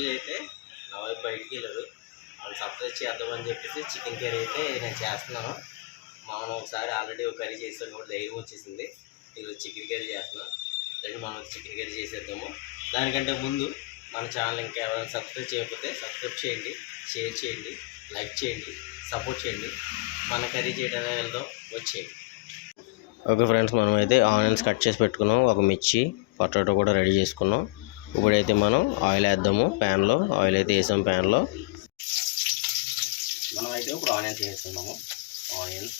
ఈరోజు అయితే నా వైపు బయటికి వెళ్ళారు. వాళ్ళు సర్ప్రైజ్ చేద్దామని చెప్పేసి చికెన్ కర్రీ అయితే నేను చేస్తున్నాను. మనం ఒకసారి ఆల్రెడీ ఒక కర్రీ చేసాను కూడా ధైర్యం వచ్చేసింది. ఈరోజు చికెన్ కర్రీ చేస్తున్నాను. రండి మనం చికెన్ కర్రీ చేసేద్దాము. దానికంటే ముందు మన ఛానల్ ఇంకా ఎవరైనా సబ్స్క్రైబ్ చేయకపోతే సబ్స్క్రైబ్ చేయండి, షేర్ చేయండి, లైక్ చేయండి, సపోర్ట్ చేయండి. మన కర్రీ చేయడానికి వెళ్దాం, వచ్చేయండి. ఓకే ఫ్రెండ్స్, మనం అయితే ఆనియన్స్ కట్ చేసి పెట్టుకున్నాం. ఒక మిర్చి, పొటాటో కూడా రెడీ చేసుకున్నాం. ఇప్పుడైతే మనం ఆయిల్ వేద్దాము. ప్యాన్లో ఆయిల్ అయితే వేసాం. ప్యాన్లో మనం అయితే ఇప్పుడు ఆనియన్స్ వేస్తున్నాము. ఆనియన్స్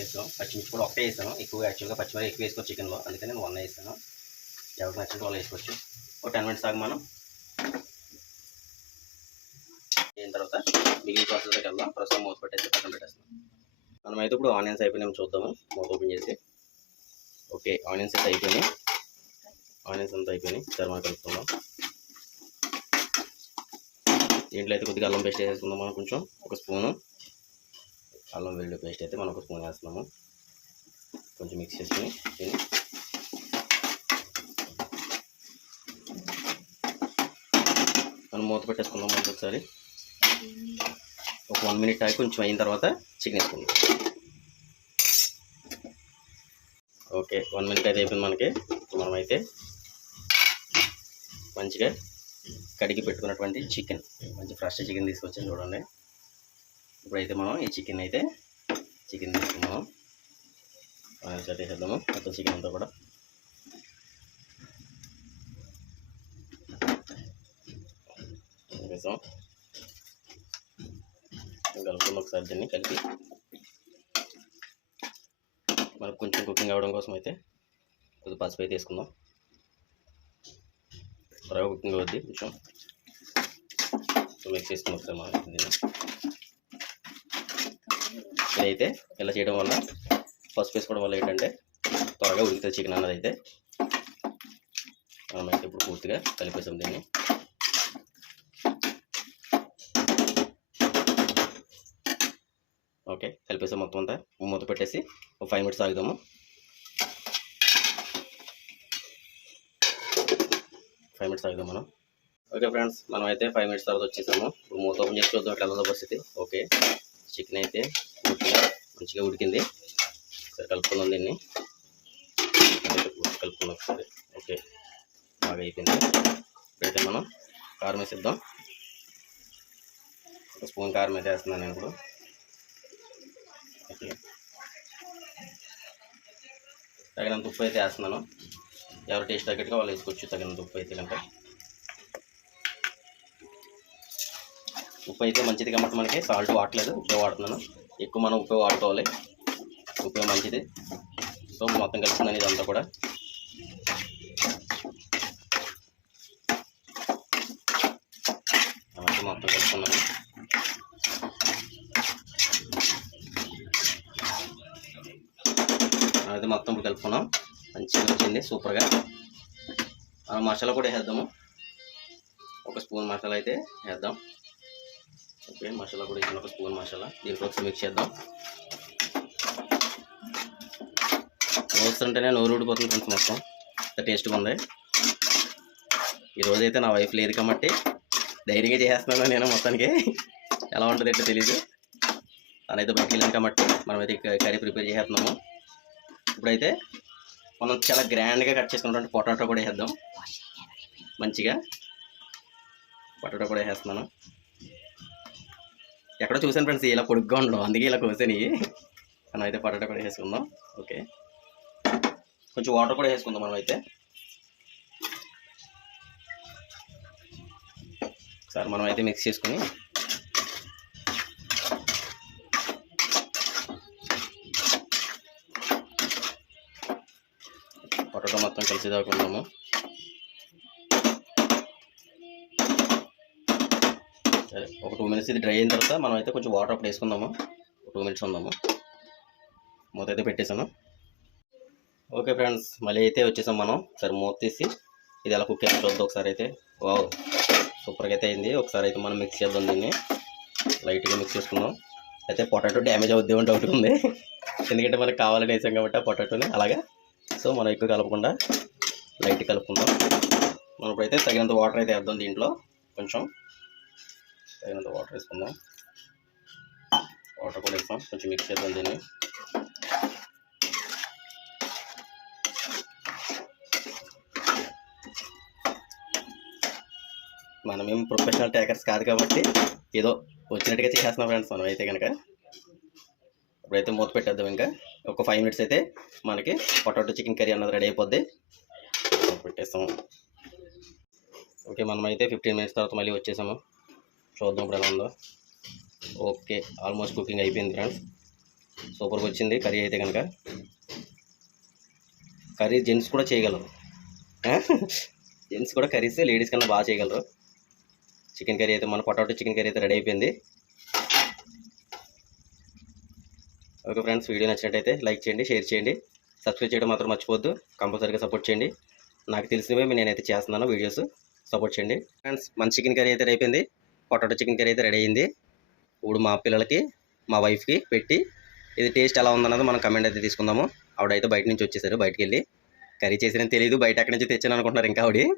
వేస్తాం. పచ్చిమిర్చి కూడా ఒకటే వేస్తాను. ఎక్కువ యాక్చువల్గా పచ్చిమిర్చి ఎక్కువ వేసుకోవచ్చు చికెన్లో, అందుకని నేను 1 వేస్తాను. ఎవరికి నచ్చినట్టు వాళ్ళు వేసుకోవచ్చు. ఒక 10 మినిట్స్ దాకా మనం అయిన తర్వాత మిగిలిన ప్రాసెస్కి వెళ్దాం. ప్రస్తుతం మూత పెట్టేసి పక్కన పెట్టేస్తాం. మనమైతే ఇప్పుడు ఆనియన్స్ అయిపోయినాము, చూద్దాము. మూత ఓపెన్ చేసి. ఓకే, ఆనియన్స్ అయితే అయిపోయినాయి. ఆనియన్స్ అంతా అయిపోయినాయి. సరే మనం కలుపుకుందాం. దీంట్లో అయితే కొద్దిగా అల్లం పేస్ట్ వేసుకుందాం. మనం కొంచెం ఒక స్పూను అల్లం వెల్లుల్లి పేస్ట్ అయితే మనం ఒక స్పూన్ వేస్తున్నాము. కొంచెం మిక్స్ చేసుకుని దీన్ని మనం మూత పెట్టేసుకుందాం. మనకి ఒకసారి ఒక 1 మినిట్ ఆగి కొంచెం అయిన తర్వాత చికెన్ వేసుకుందాం. ఓకే, 1 మినిట్ అయితే అయిపోయింది మనకి. మనమైతే మంచిగా కడిగి పెట్టుకున్నటువంటి చికెన్, మంచి ఫ్రెష్ చికెన్ తీసుకొచ్చాను చూడండి. ఇప్పుడైతే మనం ఈ చికెన్ తీసుకున్నాం. సెట్ చేసేద్దాము మొత్తం చికెన్ అంతా కూడా. వేసాం, కలుపుకుందాం ఒకసారి. దీన్ని కలిపి మనకు కొంచెం కుకింగ్ అవ్వడం కోసం అయితే కొద్దిగా పసుపు అయితే వేసుకుందాం. త్వరగా కుకింగ్ అవుద్ది. కొంచెం మిక్స్ చేసుకుని ఒకసారి మనం ఇదైతే ఇలా చేయడం వల్ల, పసుపు వేసుకోవడం వల్ల ఏంటంటే త్వరగా ఉడుకుతుంది చికెన్ అన్నది. అయితే మనమైతే ఇప్పుడు పూర్తిగా కలిపేసాం దీన్ని. ఓకే, కలిపేసాం మొత్తం అంతా. మూత పెట్టేసి ఒక 5 మినిట్స్ ఆగుదాము. 5 మినిట్స్ ఆగుదాం మనం. ఓకే ఫ్రెండ్స్, మనం అయితే 5 మినిట్స్ తర్వాత వచ్చేసాము. ఇప్పుడు మూత ఓపెన్ చేసి చూద్దాం ఎట్లా ఉందో పరిస్థితి. ఓకే, చికెన్ అయితే మంచిగా ఉడికింది. ఒకసారి కలుపుకుందాం దీన్ని. కలుపుకుందాం ఒకసారి. ఓకే, బాగా అయిపోయింది. ఇప్పుడైతే మనం కారం వేసిద్దాం. ఒక స్పూన్ కారం అయితే వేస్తున్నాను నేను ఇప్పుడు. ఓకే, తగినంత ఉప్పు అయితే వేస్తున్నాను. ఎవరు టేస్ట్ తగ్గట్టుగా వాళ్ళు వేసుకోవచ్చు తగినంత ఉప్పు అయితే కనుక. ఉప్పు అయితే మంచిది కాబట్టి మనకి సాల్ట్ వాడట్లేదు, ఉప్పు వాడుతున్నాను. ఎక్కువ మనం ఉప్పు వాడుకోవాలి, ఉప్పు మంచిది. సో మొత్తం కలుపుతున్నాను ఇదంతా కూడా. మొత్తం కలుపుకున్నాను. అయితే మొత్తం ఇప్పుడు కలుపుకున్నాం. మంచిగా వచ్చింది, సూపర్గా. మనం మసాలా కూడా వేద్దాము. ఒక స్పూన్ మసాలా అయితే వేద్దాం. ఓకే, మసాలా కూడా వేసిన ఒక స్పూన్ మసాలా దీంట్లో ఒకసారి మిక్స్ చేద్దాం. వస్తుంటేనే నోరు ఊడిపోతుంది కొంచెం. మొత్తం అంత టేస్ట్గా ఉంది. ఈరోజైతే నా వైఫ్ లేదు కాబట్టి ధైర్యంగా చేసేస్తున్నాను నేను. మొత్తానికి ఎలా ఉంటుంది ఏంటో తెలీదు. తనైతే బయటకు వెళ్ళింది కాబట్టి మనమైతే కర్రీ ప్రిపేర్ చేసేస్తున్నాము. ఇప్పుడైతే మనం చాలా గ్రాండ్గా కట్ చేసుకున్నటువంటి పొటాటో కూడా వేసేద్దాం. మంచిగా పొటాటో కూడా వేసేస్తున్నాను. ఎక్కడో చూసాను ఫ్రెండ్స్, ఇలా పొడుగ్గా ఉండడం, అందుకే ఇలా కోసాను. మనం అయితే పొటాటో కూడా వేసుకుందాం. ఓకే, కొంచెం వాటర్ కూడా వేసుకుందాం. మనం అయితే ఒకసారి మనం అయితే మిక్స్ చేసుకుని పొటాటో మొత్తం కలిసి దాకుందాము. సరే, ఒక 2 మినిట్స్ ఇది డ్రై అయిన తర్వాత మనం అయితే కొంచెం వాటర్ అప్పుడు వేసుకుందాము. 2 మినిట్స్ ఉందాము. మూత అయితే పెట్టేసాను. ఓకే ఫ్రెండ్స్, మళ్ళీ అయితే వచ్చేసాం మనం. సరే మూత తీసి ఇది ఎలా కుక్ అయ్యిందో చూద్దాం ఒకసారి అయితే. వావ్, సూపర్గా అయితే అయింది. ఒకసారి అయితే మనం మిక్స్ చేద్దాం దీన్ని. లైట్గా మిక్స్ చేసుకుందాం. అయితే పొటాటో డ్యామేజ్ అవుద్ది అని డౌట్ ఉంది, ఎందుకంటే మనకు కావాలని వేసాం కాబట్టి ఆ పొటాటోని అలాగా. సో మనం ఎక్కువ కలపకుండా లైట్ కలుపుకుందాం. మనం ఇప్పుడైతే తగినంత వాటర్ అయితే వేద్దాం దీంట్లో. కొంచెం తగినంత వాటర్ వేసుకుందాం. వాటర్ కూడా వేస్తాం, కొంచెం మిక్స్ చేద్దాం దీన్ని. మనమేం ప్రొఫెషనల్ టేకర్స్ కాదు కాబట్టి ఏదో వచ్చినట్టుగా చేసేస్తున్నాం ఫ్రెండ్స్ మనం అయితే కనుక. ఇప్పుడైతే మూత పెట్టేద్దాం. ఇంకా ఒక 5 minutes అయితే మనకి పొటాటో చికెన్ కర్రీ అన్నది రెడీ అయిపోద్ది. పెట్టేస్తాము. ఓకే, మనమైతే 15 minutes తర్వాత మళ్ళీ వచ్చేసాము. చూద్దాం ఇప్పుడు ఎలా ఉందో. ఓకే, ఆల్మోస్ట్ కుకింగ్ అయిపోయింది ఫ్రెండ్స్. సూపర్గా వచ్చింది కర్రీ అయితే కనుక. కర్రీ జెంట్స్ కూడా చేయగలరు. జెంట్స్ కూడా కర్రీస్ లేడీస్ కన్నా బాగా చేయగలరు. చికెన్ కర్రీ అయితే, మన పొటాటో చికెన్ కర్రీ అయితే రెడీ అయిపోయింది. ఓకే ఫ్రెండ్స్, వీడియో నచ్చినట్టయితే లైక్ చేయండి, షేర్ చేయండి, సబ్స్క్రైబ్ చేయడం మాత్రం మర్చిపోవద్దు. కంపల్సరీగా సపోర్ట్ చేయండి. నాకు తెలిసినవే నేనైతే చేస్తున్నాను వీడియోస్, సపోర్ట్ చేయండి ఫ్రెండ్స్. మన చికెన్ కర్రీ అయితే అయిపోయింది. పొటాటో చికెన్ కర్రీ అయితే రెడీ అయింది. ఇప్పుడు మా పిల్లలకి, మా వైఫ్కి పెట్టి ఇది టేస్ట్ ఎలా ఉందన్నది మనం కమెంట్ అయితే తీసుకుందాము. ఆవిడైతే బయట నుంచి వచ్చేసారు. బయటికి వెళ్ళి కర్రీ చేసినని తెలియదు, బయట అక్కడి నుంచి తెచ్చాను అనుకుంటున్నారు. ఇంకా ఆవిడ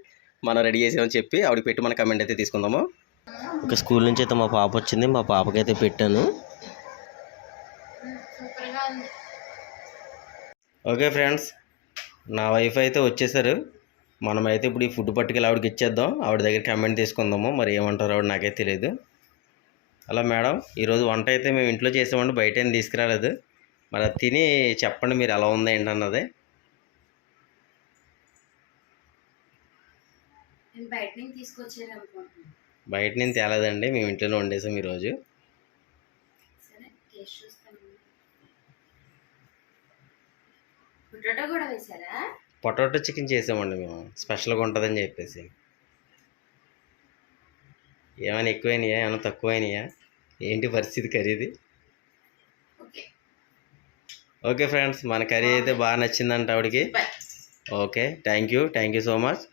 మనం రెడీ చేసామని చెప్పి ఆవిడకి పెట్టి మన కమెంట్ అయితే తీసుకుందాము. ఒక స్కూల్ నుంచి అయితే మా పాప వచ్చింది. మా పాపకి అయితే పెట్టాను. ఓకే ఫ్రెండ్స్, నా వైఫ్ అయితే వచ్చేసారు. మనమైతే ఇప్పుడు ఈ ఫుడ్ పట్టుకెళ్ళి ఆవిడకి ఇచ్చేద్దాం. ఆవిడ దగ్గర కమెంట్ తీసుకుందాము. మరి ఏమంటారు ఆవిడ నాకైతే తెలియదు. అలా మేడం, ఈరోజు వంట అయితే మేము ఇంట్లో చేసామండి, బయట ఏం తీసుకురాలేదు. మరి అది తిని చెప్పండి మీరు ఎలా ఉంది ఏంటన్నది. బయట నుంచి తేలేదండి, మేము ఇంట్లోనే వండేసాం ఈరోజు. పొటాటో చికెన్ చేసామండి మేము, స్పెషల్గా ఉంటుందని చెప్పేసి. ఏమైనా ఎక్కువైనాయా, ఏమైనా తక్కువైనాయా, ఏంటి పరిస్థితి కర్రీది? ఓకే ఫ్రెండ్స్, మన కర్రీ అయితే బాగా నచ్చిందంట ఆవిడకి. Okay, thank you so much.